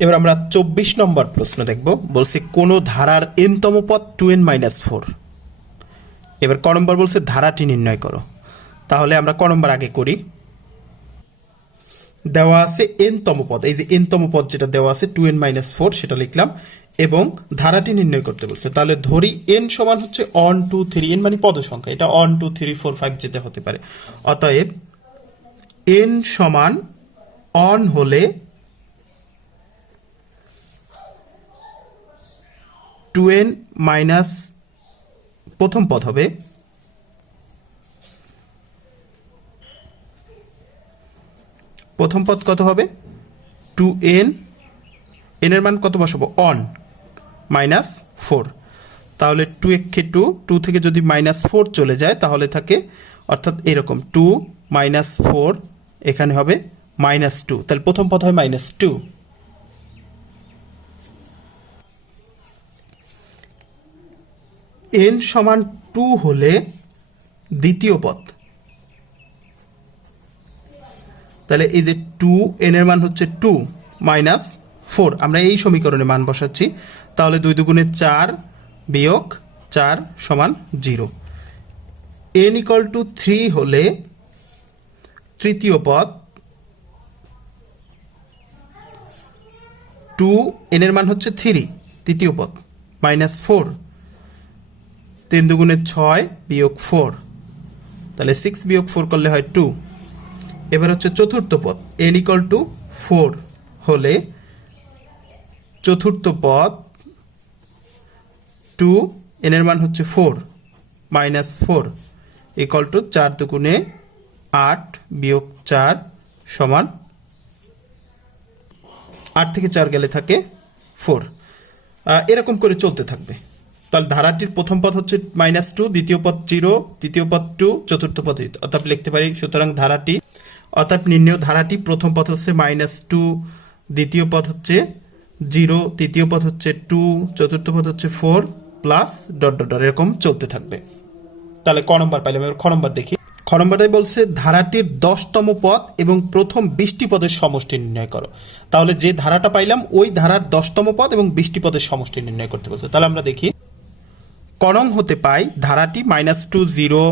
এবার আমরা চব্বিশ নম্বর প্রশ্ন দেখব। বলছে, কোন ধারার এনতম পদ টু এন মাইনাস ফোর এবার ক নম্বর বলছে, ধারাটি নির্ণয় করো। তাহলে আমরা ক নম্বর আগে করি। দেওয়া আছে এনতম পদ। এই যে এনতম পদ যেটা দেওয়া আছে টু এন মাইনাস ফোর সেটা লিখলাম। এবং ধারাটি নির্ণয় করতে বলছে, তাহলে ধরি এন সমান হচ্ছে অন টু থ্রি এন মানে পদ সংখ্যা। এটা one two three four five যেতে হতে পারে। অতএব এন সমান অন হলে টু এন মাইনাস প্রথম পদ হবে প্রথম পদ কত হবে? টু এন এনের মান কত বসাবো? One, minus four. তাহলে টু একে টু টু থেকে যদি মাইনাস ফোর চলে যায়, তাহলে থাকে অর্থাৎ এরকম টু মাইনাস ফোর এখানে হবে মাইনাস টু। তাহলে প্রথম পদ হবে মাইনাস টু। এন সমান টু হলে দ্বিতীয় পদ। তাহলে এই যে টু এন এর মান হচ্ছে টু মাইনাস ফোর আমরা এই সমীকরণে মান বসাচ্ছি। তাহলে দুই দুগুণে চার বিয়োগ চার সমান zero n equal two three হলে তৃতীয় পদ টু এন এর মান হচ্ছে থ্রি তৃতীয় পদ মাইনাস ফোর তিন দুগুণে ছয় বিয়োগ ফোর তাহলে সিক্স বিয়োগ ফোর করলে হয় টু এবার হচ্ছে চতুর্থ পদ এন ইকল টু ফোর হলে চতুর্থ পদ টু এনের মান হচ্ছে four minus four equal two চার দুগুণে আট বিয়োগ চার সমান আট থেকে চার গেলে থাকে ফোর এরকম করে চলতে থাকবে। তাহলে ধারাটির প্রথম পদ হচ্ছে মাইনাস টু দ্বিতীয় পদ জিরো তৃতীয় পদ টু চতুর্থ পদ। অর্থাৎ লিখতে পারি, সুতরাং ধারাটি, অর্থাৎ নির্ণয় ধারাটি প্রথম পদ হচ্ছে মাইনাস টু দ্বিতীয় পদ হচ্ছে জিরো তৃতীয় পদ হচ্ছে টু চতুর্থ পদ হচ্ছে four plus dot dot dot এরকম চলতে থাকবে। তাহলে ক নম্বর পাইলাম, এবার খ নম্বর দেখি। খ নম্বরটাই বলছে, ধারাটির দশতম পদ এবং প্রথম বিশটি পদের সমষ্টি নির্ণয় করো। তাহলে যে ধারাটা পাইলাম, ওই ধারার দশতম পদ এবং বিশটি পদের সমষ্টি নির্ণয় করতে বলছে। তাহলে আমরা দেখি কনং হতে পাই ধারাটি minus two zero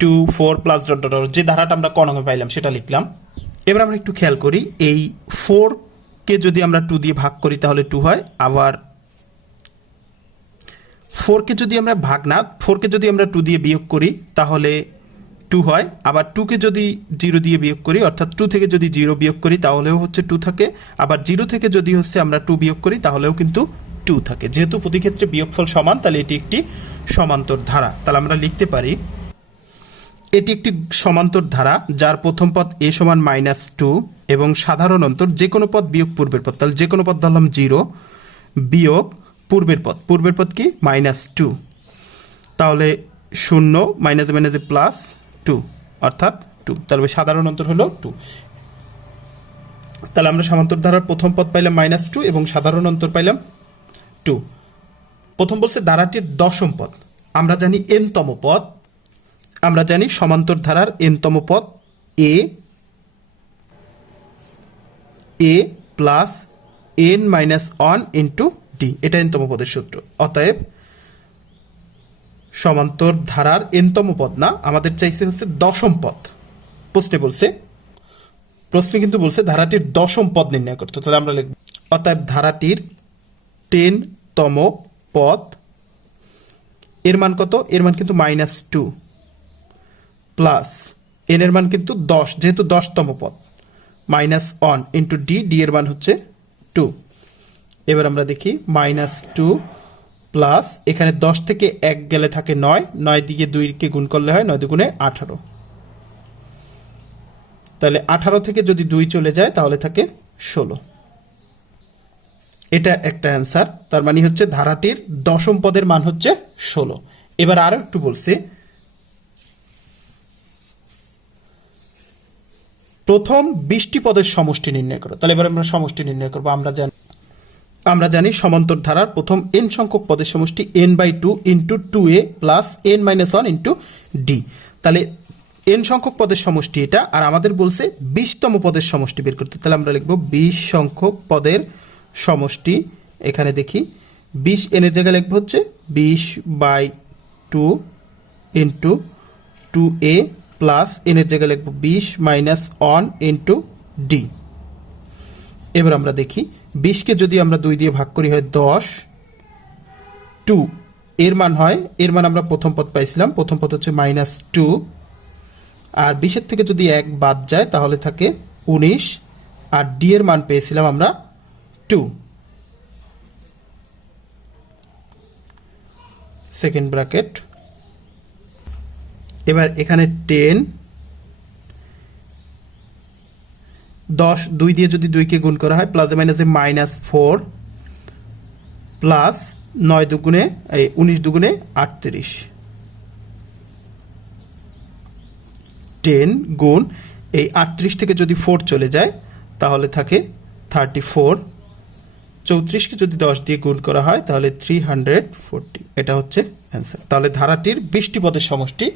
two four plus dot dot যে ধারাটা আমরা কনঙে পাইলাম, সেটা লিখলাম। এবার আমরা একটু খেয়াল করি, এই ফোরকে যদি আমরা টু দিয়ে ভাগ করি তাহলে টু হয়, আবার ফোরকে যদি আমরা ভাগ না ফোরকে যদি আমরা টু দিয়ে বিয়োগ করি তাহলে টু হয়, আবার টুকে যদি জিরো দিয়ে বিয়োগ করি, অর্থাৎ টু থেকে যদি জিরো বিয়োগ করি তাহলেও হচ্ছে টু থাকে, আবার জিরো থেকে যদি হচ্ছে আমরা টু বিয়োগ করি তাহলেও কিন্তু টু থাকে। যেহেতু প্রতি ক্ষেত্রে বিয়োগফল সমান, তাহলে এটি একটি সমান্তর ধারা। তাহলে আমরা লিখতে পারি, এটি একটি সমান্তর ধারা যার প্রথম পদ এ সমান মাইনাস টু এবং সাধারণ অন্তর যে কোনো পদ বিয়োগ পূর্বের পদ। তাহলে যে কোনো পদ ধরলাম জিরো বিয়োগ পূর্বের পদ। পূর্বের পদ কি? মাইনাস টু তাহলে শূন্য মাইনাসে মাইনাসে প্লাস টু অর্থাৎ টু তাহলে সাধারণ অন্তর হলো টু তাহলে আমরা সমান্তর ধারার প্রথম পদ পাইলাম মাইনাস টু এবং সাধারণ অন্তর পাইলাম টু প্রথম বলছে ধারাটির দশম পদ। আমরা জানি এনতম পদ। আমরা জানি সমান্তর ধারার এনতম পদ a a plus n minus one into d. এটা এনতম পদের সূত্র। অতএব সমান্তর ধারার এনতম পদ না, আমাদের চাইছে হচ্ছে দশম পদ। প্রশ্নে বলছে, প্রশ্নে কিন্তু বলছে ধারাটির দশম পদ নির্ণয় করতে। তাহলে আমরা লিখব, অতএব ধারাটির টেনতম পদ। এর মান কত? এর মান কিন্তু মাইনাস টু প্লাস এন এর মান কিন্তু দশ, যেহেতু দশতম পদ। Minus one into d d এর মান হচ্ছে টু এবার আমরা দেখি মাইনাস টু প্লাস এখানে দশ থেকে এক গেলে থাকে নয় নয় দিকে দুইকে গুণ করলে হয় নয় দুগুণে আঠারো। তাহলে আঠারো থেকে যদি দুই চলে যায়, তাহলে থাকে ষোলো। এটা একটা অ্যান্সার তার মানে হচ্ছে ধারাটির দশম পদের মান হচ্ছে ষোলো। এবার আরও একটু বলছে। প্রথম বিশটি পদের সমষ্টি নির্ণয় করো। তাহলে এবার আমরা সমষ্টি নির্ণয় করব, আমরা জানি আমরা জানি সমান্তর ধারার প্রথম এন সংখ্যক পদের সমষ্টি n by two into two a plus n minus one into d তাহলে এন সংখ্যক পদের সমষ্টি এটা, আর আমাদের বলছে বিশতম পদের সমষ্টি বের করতে। তাহলে আমরা লিখব বিশ সংখ্যক পদের সমষ্টি, এখানে দেখি, বিশ এনের জায়গায় লিখব হচ্ছে বিশ by two into two a plus এনের জায়গায় লিখব বিশ মাইনাস ওয়ান ইন্টু ডি এবার আমরা দেখি, বিশকে যদি আমরা দুই দিয়ে ভাগ করি হয় দশ টু এর মান হয়, এর মান আমরা প্রথম পদ পাইছিলাম, প্রথম পদ হচ্ছে মাইনাস টু আর বিশের থেকে যদি এক বাদ যায় তাহলে থাকে উনিশ, আর ডি এর মান পেয়েছিলাম আমরা টু। সেকেন্ড ব্র্যাকেট এবার এখানে টেন দশ, দুই দিয়ে যদি দুইকে গুণ করা হয় প্লাসে মাইনাসে মাইনাস ফোর প্লাস নয় দুগুণে, এই উনিশ দুগুণে আটত্রিশ। টেন গুণ, এই আটত্রিশ থেকে যদি ফোর চলে যায়, তাহলে থাকে থার্টি ফোর চৌত্রিশকে যদি দশ দিয়ে গুণ করা হয়, তাহলে থ্রি হান্ড্রেড ফোরটি এটা হচ্ছে অ্যান্সার তাহলে ধারাটির বৃষ্টি পদের সমষ্টি,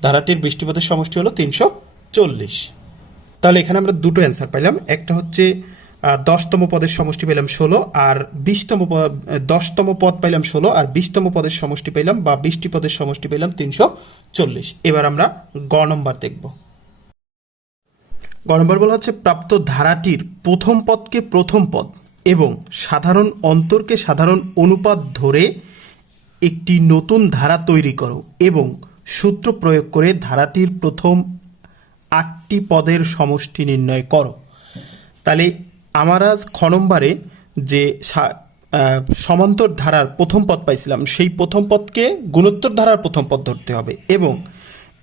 ধারাটির বৃষ্টি পদের সমষ্টি হলো তিনশো চল্লিশ। তাহলে এখানে আমরা দুটো অ্যান্সার পাইলাম। একটা হচ্ছে দশতম পদের সমষ্টি পেলাম ষোলো, আর বিশতম পদ দশতম পদ পাইলাম ষোলো, আর বিশতম পদের সমষ্টি পেলাম, বা বিশটি পদের সমষ্টি পেলাম তিনশো চল্লিশ। এবার আমরা গ নম্বর দেখব। গ নম্বর বলা হচ্ছে প্রাপ্ত ধারাটির প্রথম পদকে প্রথম পদ। এবং সাধারণ অন্তরকে সাধারণ অনুপাত ধরে একটি নতুন ধারা তৈরি করো এবং সূত্র প্রয়োগ করে ধারাটির প্রথম আটটি পদের সমষ্টি নির্ণয় করো। তাহলে আমরা খ নম্বরে যে সমান্তর ধারার প্রথম পদ পাইছিলাম, সেই প্রথম পদকে গুণোত্তর ধারার প্রথম পদ ধরতে হবে এবং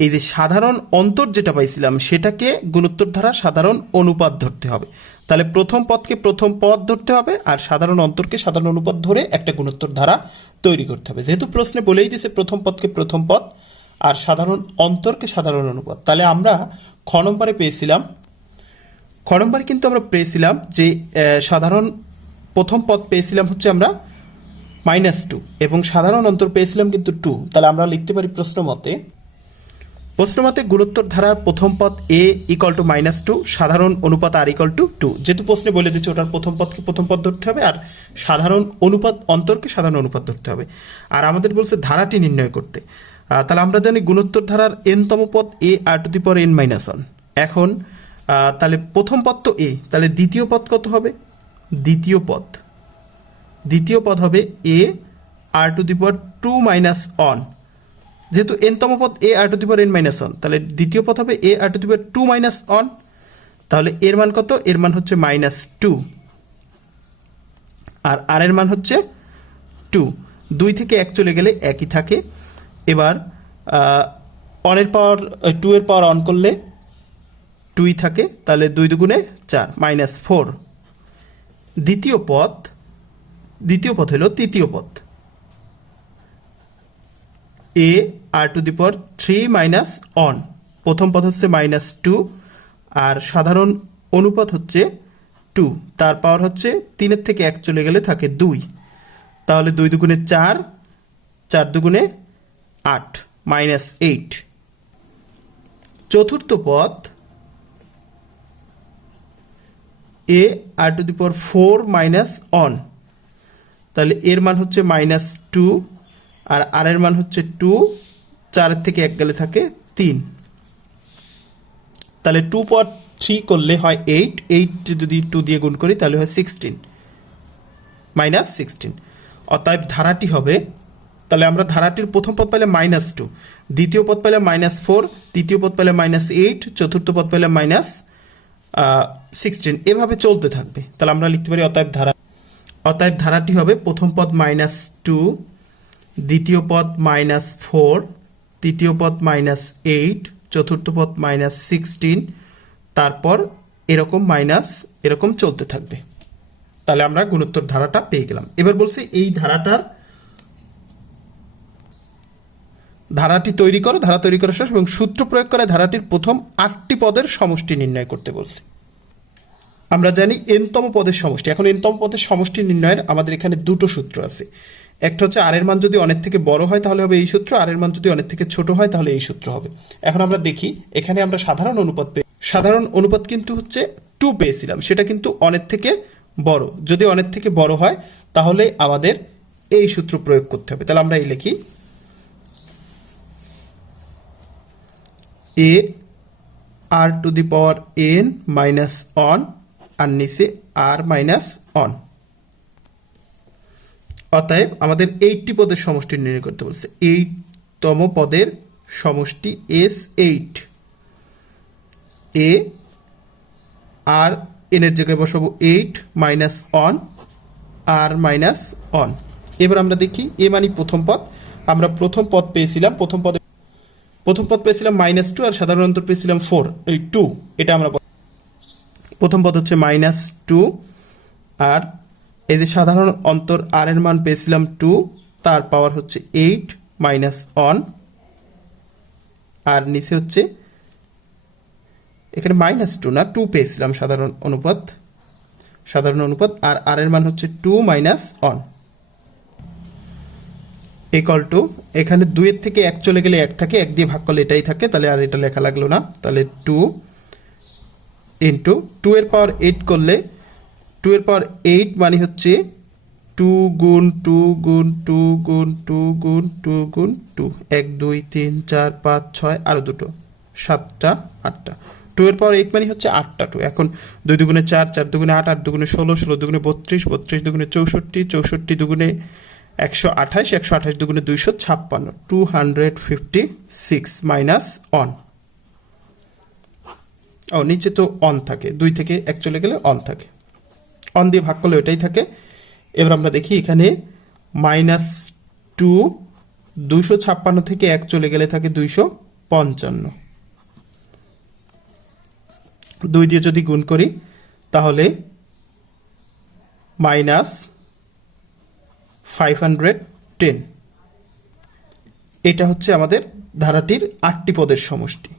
এই যে সাধারণ অন্তর যেটা পাইছিলাম, সেটাকে গুণোত্তর ধারার সাধারণ অনুপাত ধরতে হবে। তাহলে প্রথম পদকে প্রথম পদ ধরতে হবে আর সাধারণ অন্তরকে সাধারণ অনুপাত ধরে একটা গুণোত্তর ধারা তৈরি করতে হবে। যেহেতু প্রশ্নে বলেই দিয়েছে প্রথম পদকে প্রথম পদ আর সাধারণ অন্তরকে সাধারণ অনুপাত। তাহলে আমরা খ নম্বরে পেয়েছিলাম, খ নম্বরে কিন্তু আমরা পেয়েছিলাম যে সাধারণ প্রথম পদ পেয়েছিলাম হচ্ছে আমরা মাইনাস টু এবং সাধারণ অন্তর পেয়েছিলাম কিন্তু টু তাহলে আমরা লিখতে পারি প্রশ্ন মতে প্রশ্ন মতে গুণোত্তর ধারার প্রথম পদ a equal two minus two সাধারণ অনুপাত আর ইকল টু টু যেহেতু প্রশ্নে বলে দিচ্ছে ওটার প্রথম পদকে প্রথম পদ ধরতে হবে, আর সাধারণ অনুপাত অন্তরকে সাধারণ অনুপাত ধরতে হবে। আর আমাদের বলছে ধারাটি নির্ণয় করতে। তাহলে আমরা জানি গুণোত্তর ধারার এনতম পদ এ আর টু দি পর এন মাইনাস ওয়ান এখন তাহলে প্রথম পদ তো এ তাহলে দ্বিতীয় পদ কত হবে? দ্বিতীয় পদ। দ্বিতীয় পদ হবে এ আর টু দি পর টু মাইনাস অন যেহেতু এনতম পদ a r to the power n minus one তাহলে দ্বিতীয় পদ হবে a r to the power two minus one তাহলে এর মান কত? এর মান হচ্ছে মাইনাস টু আর আর এর মান হচ্ছে টু দুই থেকে এক চলে গেলে একই থাকে। এবার অনের পাওয়ার টু এর পাওয়ার অন করলে টুই থাকে, তাহলে দুই দুগুণে চার মাইনাস ফোর দ্বিতীয় পথ দ্বিতীয় পথ হলো তৃতীয় পথ a r to the power three minus one প্রথম পদ হচ্ছে মাইনাস টু আর সাধারণ অনুপাত হচ্ছে টু তার পাওয়ার হচ্ছে তিনের থেকে এক চলে গেলে থাকে দুই। তাহলে দুই দুগুণে চার চার দুগুণে আট মাইনাস এইট চতুর্থ পদ a r to the power four minus one তাহলে এর মান হচ্ছে মাইনাস টু আর আর এর মান হচ্ছে টু চারের থেকে এক গেলে থাকে তিন। তাহলে টু পর থ্রি করলে হয় এইট এইট যদি টু দিয়ে গুণ করি তাহলে হয় সিক্সটিন মাইনাস সিক্সটিন অতএব ধারাটি হবে, তাহলে আমরা ধারাটির প্রথম পদ পেলে মাইনাস টু দ্বিতীয় পদ পেলে মাইনাস ফোর তৃতীয় পদ পেলে মাইনাস এইট চতুর্থ পদ পেলে মাইনাস সিক্সটিন এভাবে চলতে থাকবে। তাহলে আমরা লিখতে পারি অতএব ধারা, অতএব ধারাটি হবে প্রথম পদ মাইনাস টু দ্বিতীয় পদ মাইনাস ফোর তৃতীয় পদ মাইনাস এইট চতুর্থ পদ মাইনাস সিক্সটিন তারপর এরকম মাইনাস এরকম চলতে থাকবে। তাহলে আমরা গুণোত্তর ধারাটা পেয়ে গেলাম। এবার বলছে এই ধারাটার ধারাটি তৈরি করো, ধারা তৈরি করা শেষ, এবং সূত্র প্রয়োগ করে ধারাটির প্রথম আটটি পদের সমষ্টি নির্ণয় করতে বলছে। আমরা জানি এনতম পদের সমষ্টি। এখন এনতম পদের সমষ্টি নির্ণয়ের আমাদের এখানে দুটো সূত্র আছে। একটা হচ্ছে আর এর মান যদি অনেক থেকে বড় হয় তাহলে হবে এই সূত্র আর এর মান যদি অনেক থেকে ছোট হয় তাহলে এই সূত্র হবে। এখন আমরা দেখি, এখানে আমরা সাধারণ অনুপাত পেয়ে, সাধারণ অনুপাত কিন্তু হচ্ছে টু পেয়েছিলাম, সেটা কিন্তু অনেক থেকে বড়। যদি অনেক থেকে বড় হয় তাহলে আমাদের এই সূত্র প্রয়োগ করতে হবে। তাহলে আমরা এই লিখি a r to the power n minus one আর নিচে আর মাইনাস অন অতএব আমাদের এইটটি পদের সমষ্টি নির্ণয় করতে বলছে। এইটতম পদের সমষ্টি এস এইট এ আর এনের জায়গায় বসাবো eight minus one r minus one এবার আমরা দেখি এ মানে প্রথম পদ। আমরা প্রথম পদ পেয়েছিলাম, প্রথম পদে প্রথম পদ পেয়েছিলাম মাইনাস টু আর সাধারণ অন্তর পেয়েছিলাম ফোর এই টু এটা আমরা প্রথম পদ হচ্ছে মাইনাস টু আর এই যে সাধারণ অন্তর আর এর মান পেয়েছিলাম টু তার পাওয়ার হচ্ছে এইট মাইনাস অন আর নিচে হচ্ছে এখানে মাইনাস টু না টু পেয়েছিলাম সাধারণ অনুপাত সাধারণ অনুপাত, আর আর এর মান হচ্ছে two minus one equal two এখানে দুইয়ের থেকে এক চলে গেলে এক থাকে, এক দিয়ে ভাগ করলে এটাই থাকে, তাহলে আর এটা লেখা লাগল না। তাহলে টু ইন্টু টু এর পাওয়ার এইট করলে টু এর পাওয়ার এইট মানে হচ্ছে টু গুণ টু গুণ টু গুণ টু গুণ টু গুণ টু এক, দুই, তিন, চার, পাঁচ, ছয় আরও দুটো। সাতটা, আটটা। টু এর পাওয়ার এইট মানে হচ্ছে আটটা টু এখন দুই দুগুণে চার চার দুগুণে আট আট দুগুণে ষোলো ষোলো দুগুণে বত্রিশ বত্রিশ দুগুণে চৌষট্টি চৌষট্টি দুগুণে একশো আঠাশ একশো আঠাশ দুগুণে দুইশো ছাপ্পান্ন। Two hundred fifty six minus one ও, নিচে তো অন থাকে। দুই থেকে এক চলে গেলে অন থাকে। অন দিয়ে ভাগ করলে ওইটাই থাকে। এবার আমরা দেখি এখানে মাইনাস টু দুইশো ছাপ্পান্ন থেকে এক চলে গেলে থাকে দুইশো পঞ্চান্ন। দুই দিয়ে যদি গুণ করি, তাহলে মাইনাস ফাইভ হান্ড্রেড টেন এটা হচ্ছে আমাদের ধারাটির আটটি পদের সমষ্টি।